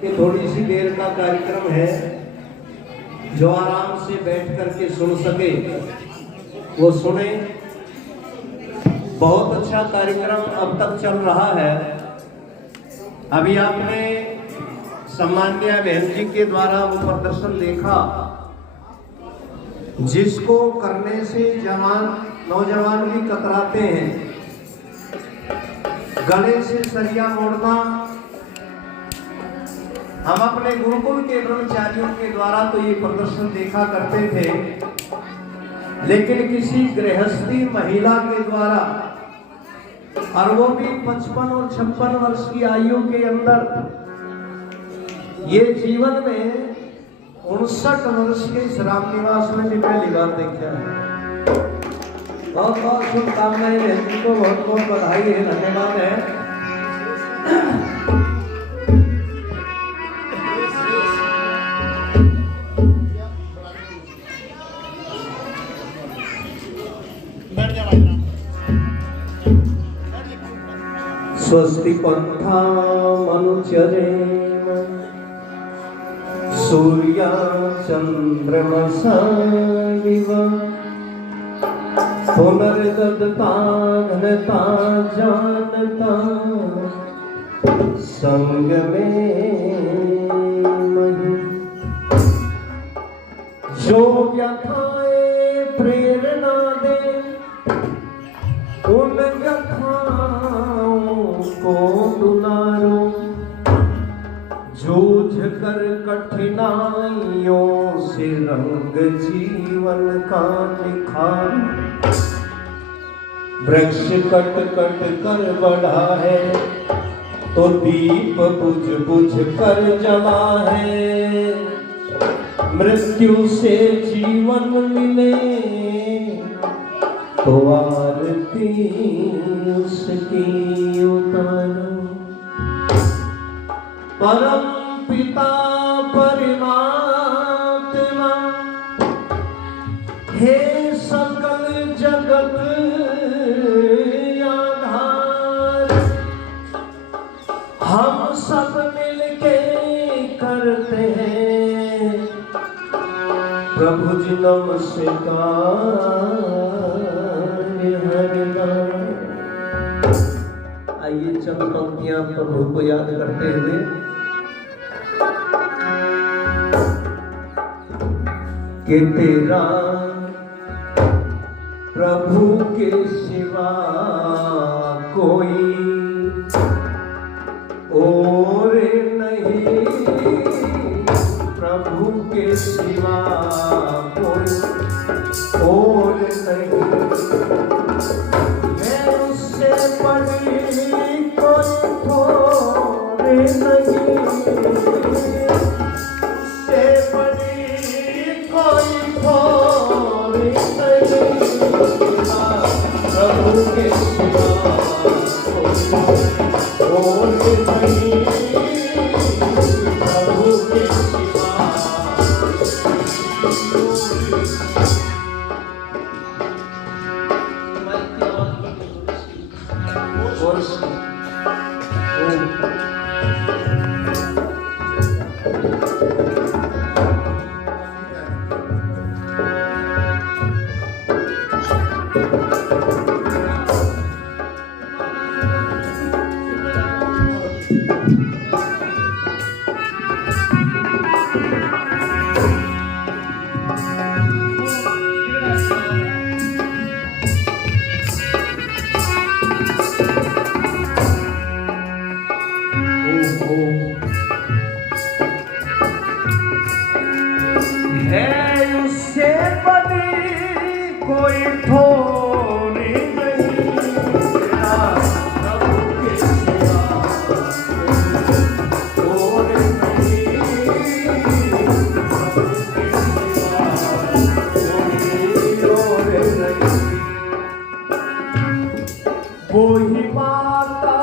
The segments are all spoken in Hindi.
कि थोड़ी सी देर का कार्यक्रम है, जो आराम से बैठ करके सुन सके वो सुने। बहुत अच्छा कार्यक्रम अब तक चल रहा है। अभी आपने सम्माननीय बहन जी के द्वारा वो प्रदर्शन देखा, जिसको करने से नौजवान भी कतराते हैं। गले से सरिया मोड़ना हम अपने गुरुकुल के ब्रह्मचारियों के द्वारा तो ये प्रदर्शन देखा करते थे, लेकिन किसी गृहस्थी महिला के द्वारा, और वो भी 55 और 56 वर्ष की आयु के अंदर, ये जीवन में 59 वर्ष के इस राम निवास में भी पहली बार देखा है। बहुत बहुत शुभकामनाएं बहन जी को, बहुत बहुत बधाई है, धन्यवाद है। स्वस्ति पंथा मनुचरेम सूर्या चंद्रमसा विव पुनर्गदता घनता जानता संग में मही। जो व्यथाएं प्रेरणा दे उन व्यथाओं को दुलारो, जूझ कर कठिनाइयों से रंग जीवन का निखार। वृक्ष कट कट कर बढ़ा है तो दीप बुझ बुझ कर जला है। मृत्यु से जीवन मिले तो आरती उसकी उतारो। परम पिता परमात्मा हे सकल जगत आधार, हम सब मिलके करते हैं प्रभु जी नमस्कार हरिनाम। आइए चंद पंक्तियां प्रभु को याद करते हुए। कि तेरा प्रभु के सिवा कोई और नहीं, प्रभु के सिवा कोई और नहीं। मैं उससे बड़ी कोई थोड़े नहीं, उससे बड़ी कोई थोड़े नहीं। प्रभु के सिवा कोई और नहीं, प्रभु के सिवा। है उससे बड़ी कोई थोड़ी नहीं, प्रभु के सिवा और नहीं, प्रभु के सिवा कोई और नहीं। वही माता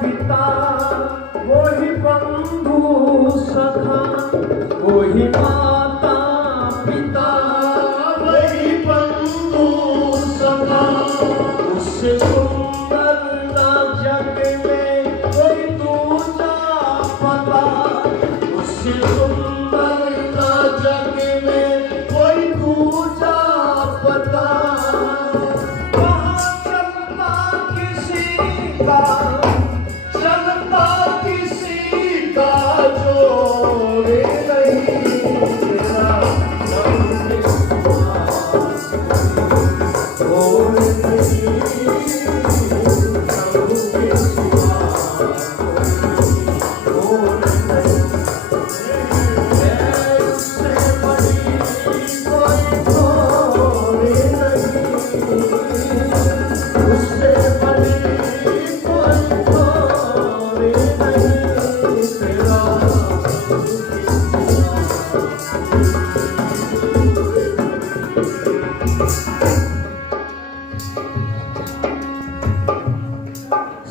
पिता, वही बंधु सखा, वही माता पिता, वही बंधु सखा। उससे सुंदर ना जग में कोई दूजा पता, इससे सुंदर ना जग में कोई दूजा पता। वहाँ चलता किसी का जोड़े नहीं तेरा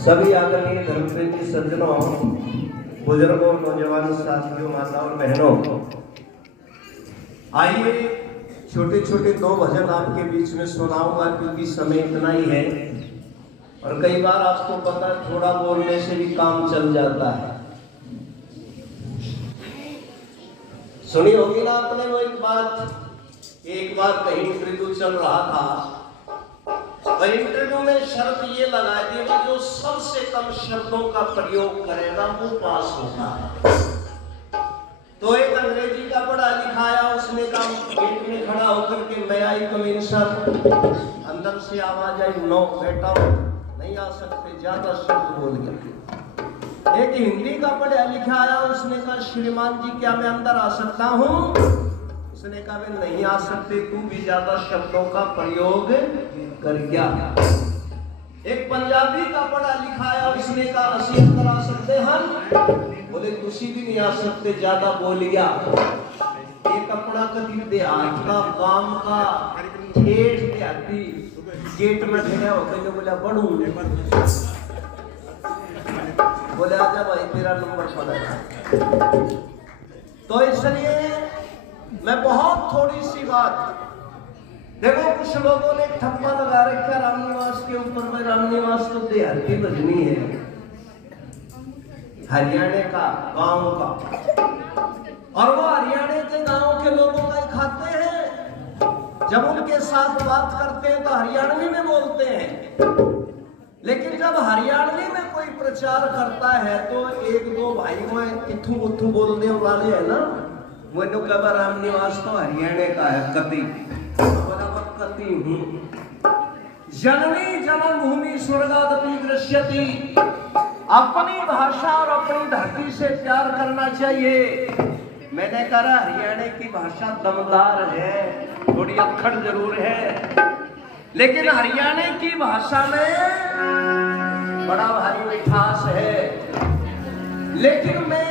सभी आदरणीय धर्मप्रेमी सज्जनों, बुजुर्गों, नौजवान साथियों, माताओं और बहनों, आइए छोटे छोटे दो भजन आपके बीच में सुनाऊंगा क्योंकि समय इतना ही है और कई बार आपको पता है थोड़ा बोलने से भी काम चल जाता है। सुनी होगी ना आपने वो एक बार कहीं इंटरव्यू चल रहा था और इंटरव्यू में शर्त ये लगा दी कि जो सबसे कम शब्दों का प्रयोग करेगा वो पास होगा। तो एक अंग्रेजी का पढ़ा लिखा आया, उसने कहा गेट में खड़ा होकर के मैं आई कमीन सर, अंदर से आवाज आई नो बेटा नहीं आ सकते, ज्यादा शब्द बोल गया। एक हिंदी का पढ़ा लिखा आया, उसने कहा श्रीमान जी क्या मैं अंदर आ सकता हूँ? उसने कहा वे नहीं आ सकते, तू भी ज्यादा शब्दों का प्रयोग कर गया। एक पंजाबी का पढ़ा लिखा आया, उसने कहा असी अंदर आ सकते हम? बोले तुसी भी नहीं आ सकते, ज्यादा बोल गया। एक कपड़ा कदी देहात का गांव का ठेठ देहाती गेट में खड़ा होकर जो बोला बढ़ू, बोले आजा भाई तेरा नंबर पड़ा है। तो इसलिए मैं बहुत थोड़ी सी बात, देखो कुछ लोगों ने ठप्पा लगा रखा रामनिवास के ऊपर में, रामनिवास तो देहाती भजनी है, हरियाणा का गांव का, और वो हरियाणा के गांव के लोगों का ही खाते हैं। जब उनके साथ बात करते हैं तो हरियाणवी में बोलते हैं, लेकिन जब हरियाणवी में कोई प्रचार करता है तो एक दो भाई वो इथू उथू बोलने वाले है ना, वो कबर रामनिवास तो हरियाणा का है, कति कति हूँ। जननी जन्मभूमि स्वर्गादपि दृश्यति। अपनी भाषा और अपनी धरती से प्यार करना चाहिए। मैंने कहा हरियाणा की भाषा दमदार है, थोड़ी अक्खड़ जरूर है, लेकिन हरियाणा की भाषा में बड़ा भारी मिठास है। लेकिन मैं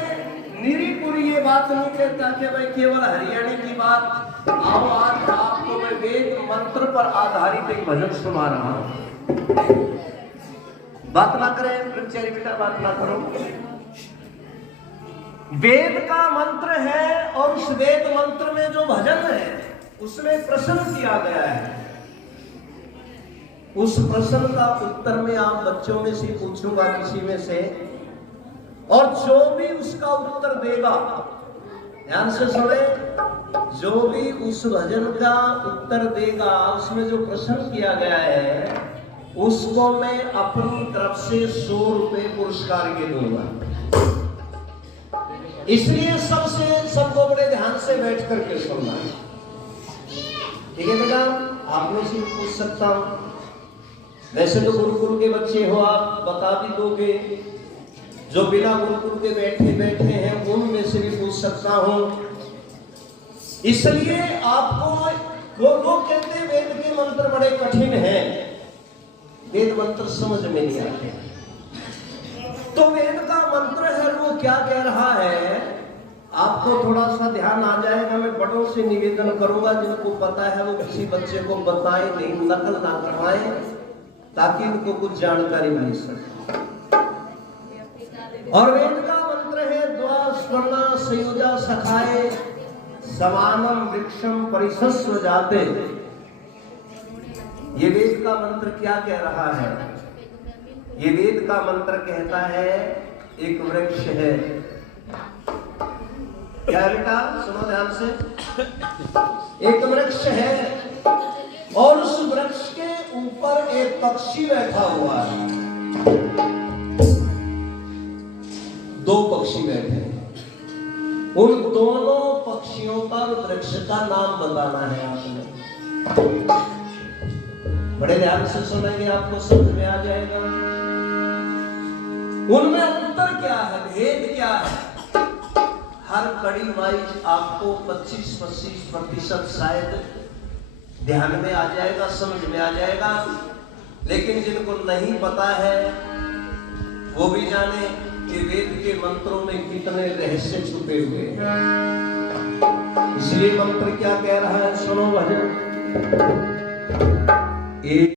निरीपुरी ये बात नहीं कहता कि भाई केवल हरियाणा की बात। आओ आज आपको मैं वेद मंत्र पर आधारित एक भजन सुना रहा हूं। बात ना करें ब्रह्मचारी बेटा, बात ना करो। वेद का मंत्र है और उस वेद मंत्र में जो भजन है उसमें प्रश्न किया गया है। उस प्रश्न का उत्तर में आप बच्चों में से पूछूंगा किसी में से, और जो भी उसका उत्तर देगा, ध्यान से सुने, जो भी उस भजन का उत्तर देगा, उसमें जो प्रश्न किया गया है उसको मैं अपनी तरफ से 100 रुपए पुरस्कार के दूंगा। इसलिए सबको बड़े ध्यान से बैठ करके सुनना है, ठीक है बेटा? आप में से पूछ सकता हूं, वैसे तो गुरुकुल के बच्चे हो, आप बता भी दोगे। जो बिना गुरुकुल के बैठे हैं उनमें से भी पूछ सकता हूं। इसलिए आपको वो लोग कहते हैं वेद के मंत्र बड़े कठिन हैं, वेद मंत्र समझ में नहीं आते। तो वेद का मंत्र है वो क्या कह रहा है, आपको थोड़ा सा ध्यान आ जाएगा। मैं बड़ों से निवेदन करूंगा, जिनको पता है वो किसी बच्चे को बताए नहीं, नकल ना करवाए, ताकि उनको कुछ जानकारी मिल सके। और वेद का मंत्र है द्वा स्वर्णा संयोजा सखाए समानम वृक्षम परिशस्व जाते। ये वेद का मंत्र क्या कह रहा है? ये वेद का मंत्र कहता है एक वृक्ष है, क्या है बेटा, सुनो ध्यान से। एक वृक्ष है और उस वृक्ष के ऊपर एक पक्षी बैठा हुआ है। दो पक्षी बैठे हैं। उन दोनों पक्षियों का वृक्ष का नाम बताना है आपने। बड़े ध्यान से सुनेंगे, आपको समझ में आ जाएगा। उनमें अंतर क्या है, भेद क्या है। हर कड़ी वाइज आपको 25-25% शायद ध्यान में आ जाएगा, समझ में आ जाएगा। लेकिन जिनको नहीं पता है वो भी जाने कि वेद के मंत्रों में कितने रहस्य छुपे हुए हैं। इसलिए मंत्र क्या कह रहा है, सुनो भजन।